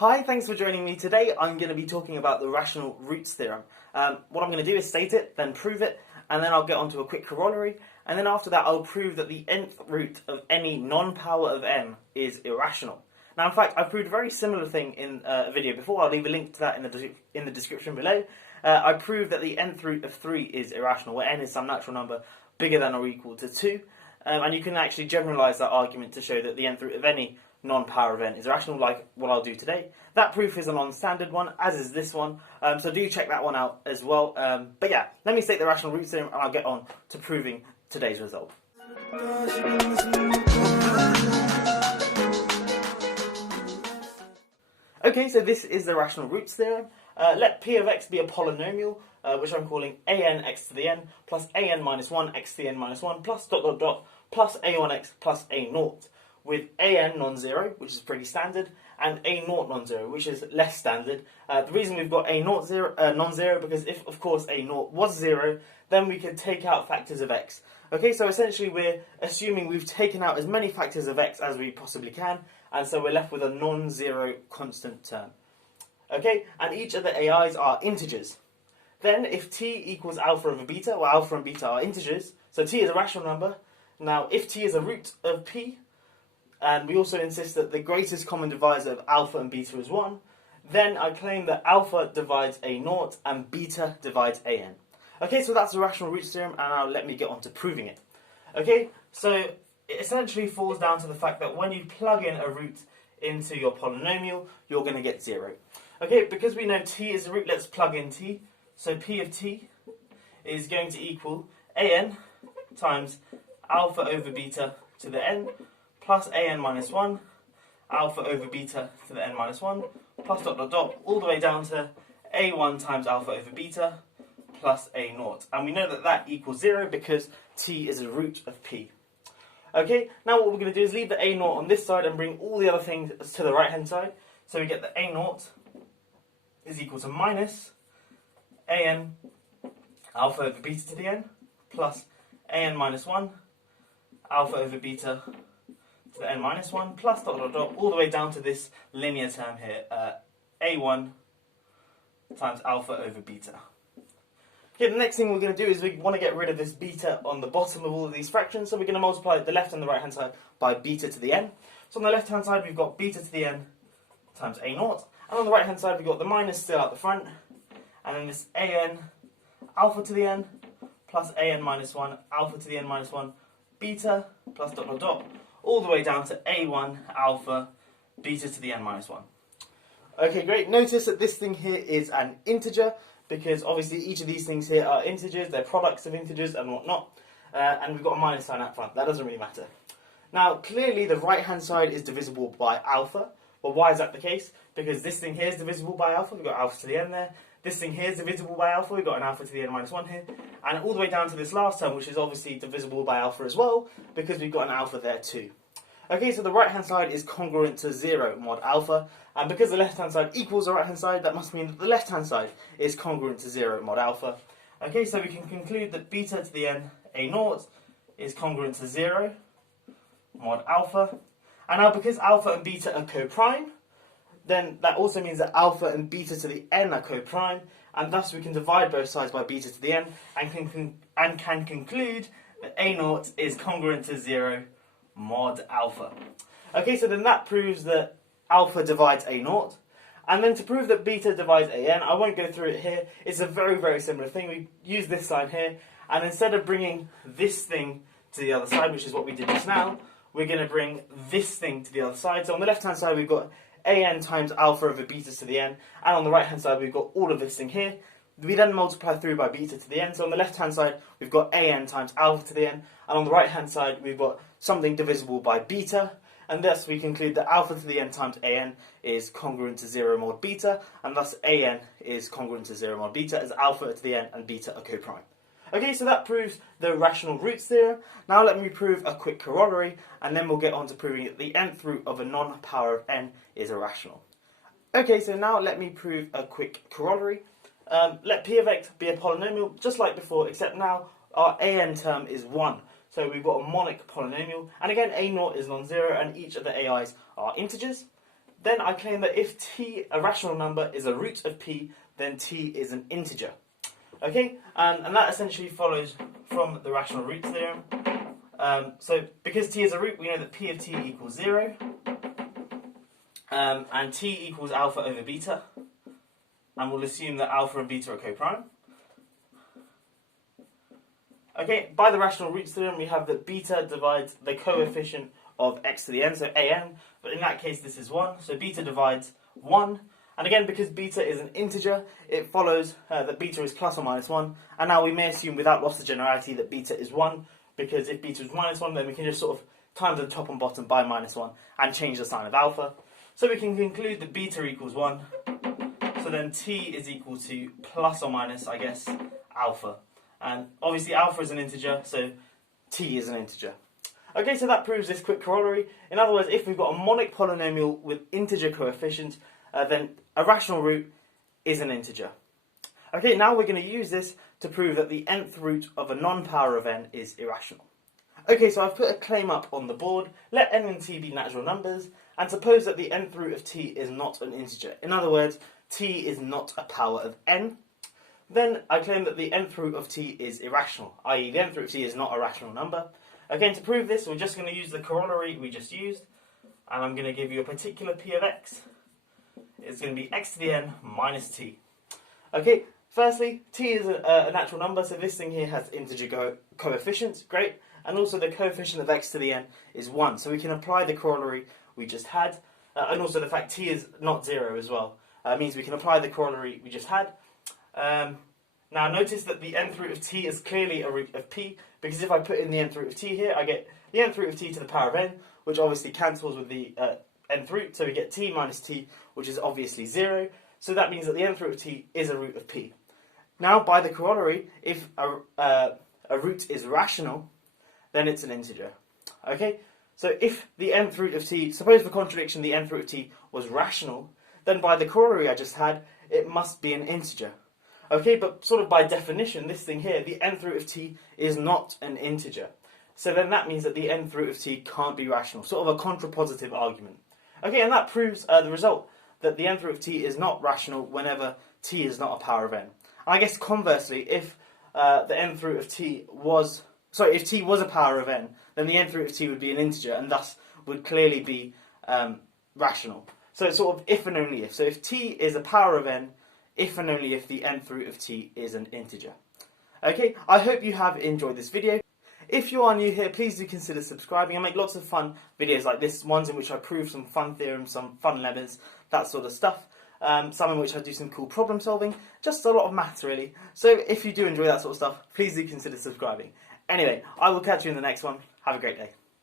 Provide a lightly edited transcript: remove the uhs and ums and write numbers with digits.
Hi, thanks for joining me. Today I'm going to be talking about the rational roots theorem. What I'm going to do is state it, then prove it, and then I'll get onto a quick corollary, and then after that I'll prove that the nth root of any non-power of n is irrational. Now, in fact, I've proved a very similar thing in a video before. I'll leave a link to that in the description below. I proved that the nth root of 3 is irrational, where n is some natural number bigger than or equal to 2. And you can actually generalise that argument to show that the nth root of any non-power of n is irrational, like what I'll do today. That proof is a non-standard one, as is this one, so do check that one out as well. But yeah, let me state the rational roots theorem and I'll get on to proving today's result. Okay, so this is the rational roots theorem. Let p of x be a polynomial, which I'm calling an x to the n plus an minus 1 x to the n minus 1 plus ... plus a1x plus a naught, with an non-zero, which is pretty standard, and a naught non-zero, which is less standard. The reason we've got a naught non-zero, because if, of course, a naught was 0, then we could take out factors of x. Okay, so essentially we're assuming we've taken out as many factors of x as we possibly can, and so we're left with a non-zero constant term. Okay, and each of the AIs are integers. Then, if t equals alpha over beta, well, alpha and beta are integers, so t is a rational number. Now, if t is a root of p, and we also insist that the greatest common divisor of alpha and beta is 1, then I claim that alpha divides a naught and beta divides an. Okay, so that's the rational roots theorem, and now let me get on to proving it. Okay, so it essentially falls down to the fact that when you plug in a root into your polynomial, you're going to get 0. Okay, because we know t is a root, let's plug in t. So p of t is going to equal an times alpha over beta to the n plus an minus 1 alpha over beta to the n minus 1 plus ... all the way down to a1 times alpha over beta plus a naught. And we know that that equals 0 because t is a root of p. Okay, now what we're going to do is leave the a naught on this side and bring all the other things to the right hand side. So we get that a naught is equal to minus an alpha over beta to the n plus an minus 1 alpha over beta to the n minus 1 plus ... all the way down to this linear term here, a1 times alpha over beta. Okay, the next thing we're going to do is we want to get rid of this beta on the bottom of all of these fractions, so we're going to multiply the left and the right hand side by beta to the n. So on the left hand side we've got beta to the n times a naught, and on the right hand side we've got the minus still out the front, and then this an alpha to the n plus an minus 1 alpha to the n minus 1 beta plus ... all the way down to a1 alpha beta to the n minus 1. Okay, great. Notice that this thing here is an integer, because obviously each of these things here are integers, they're products of integers and whatnot, and we've got a minus sign up front. That doesn't really matter. Now, clearly the right hand side is divisible by alpha. Well, why is that the case? Because this thing here is divisible by alpha, we've got alpha to the n there. This thing here is divisible by alpha, we've got an alpha to the n minus 1 here. And all the way down to this last term, which is obviously divisible by alpha as well, because we've got an alpha there too. Okay, so the right hand side is congruent to 0 mod alpha, and because the left hand side equals the right hand side, that must mean that the left hand side is congruent to 0 mod alpha. Okay, so we can conclude that beta to the n a naught is congruent to 0 mod alpha. And now because alpha and beta are co-prime, then that also means that alpha and beta to the n are co-prime, and thus we can divide both sides by beta to the n and can conclude that a naught is congruent to 0 mod alpha. Okay, so then that proves that alpha divides a naught. And then to prove that beta divides an, I won't go through it here. It's a very, very similar thing. We use this sign here, and instead of bringing this thing to the other side, which is what we did just now, we're going to bring this thing to the other side. So on the left hand side we've got an times alpha over beta to the n, and on the right hand side we've got all of this thing here. We then multiply through by beta to the n, so on the left hand side we've got an times alpha to the n, and on the right hand side we've got something divisible by beta, and thus we conclude that alpha to the n times an is congruent to 0 mod beta, and thus an is congruent to 0 mod beta, as alpha to the n and beta are co-prime. Okay, so that proves the rational roots theorem. Now let me prove a quick corollary, and then we'll get on to proving that the nth root of a non-power of n is irrational. Okay, so now let me prove a quick corollary. Let p of x be a polynomial, just like before, except now our an term is 1. So we've got a monic polynomial, and again a naught is non-zero, and each of the AIs are integers. then I claim that if t, a rational number, is a root of p, then t is an integer. Okay, and that essentially follows from the rational roots theorem. So because t is a root, we know that p of t equals 0, and t equals alpha over beta, and we'll assume that alpha and beta are coprime. Okay, by the rational roots theorem, we have that beta divides the coefficient of x to the n, so an, but in that case this is 1, so beta divides 1. And again, because beta is an integer, it follows that beta is plus or minus 1, and now we may assume without loss of generality that beta is 1, because if beta is minus 1, then we can just sort of times the top and bottom by minus 1 and change the sign of alpha. So we can conclude that beta equals 1, so then t is equal to plus or minus, I guess, alpha. And obviously alpha is an integer, so t is an integer. Okay, so that proves this quick corollary. In other words, if we've got a monic polynomial with integer coefficients, then a rational root is an integer. Okay, now we're going to use this to prove that the nth root of a non-power of n is irrational. Okay, so I've put a claim up on the board. Let n and t be natural numbers, and suppose that the nth root of t is not an integer. In other words, t is not a power of n. Then I claim that the nth root of t is irrational, i.e. the nth root of t is not a rational number. Again, to prove this, we're just going to use the corollary we just used, and I'm going to give you a particular p of x. It's going to be x to the n minus t. Okay, firstly, t is a natural number, so this thing here has integer coefficients, great, and also the coefficient of x to the n is 1, so we can apply the corollary we just had, and also the fact t is not 0 as well, means we can apply the corollary we just had. Now notice that the nth root of t is clearly a root of p, because if I put in the nth root of t here, I get the nth root of t to the power of n, which obviously cancels with the nth root, so we get t minus t, which is obviously 0, so that means that the nth root of t is a root of p. Now, by the corollary, if a root is rational, then it's an integer. Okay, so if the nth root of t, suppose for contradiction the nth root of t was rational, then by the corollary I just had, it must be an integer. Okay, but sort of by definition, this thing here, the nth root of t is not an integer. So then that means that the nth root of t can't be rational, sort of a contrapositive argument. Okay, and that proves the result, that the nth root of t is not rational whenever t is not a power of n. And I guess conversely, if the nth root of t was, if t was a power of n, then the nth root of t would be an integer, and thus would clearly be rational. So it's sort of if and only if. So if t is a power of n, if and only if the nth root of t is an integer. Okay, I hope you have enjoyed this video. If you are new here, please do consider subscribing. I make lots of fun videos like this, ones in which I prove some fun theorems, some fun lemmas, that sort of stuff. Some in which I do some cool problem solving, just a lot of maths really. So if you do enjoy that sort of stuff, please do consider subscribing. Anyway, I will catch you in the next one. Have a great day.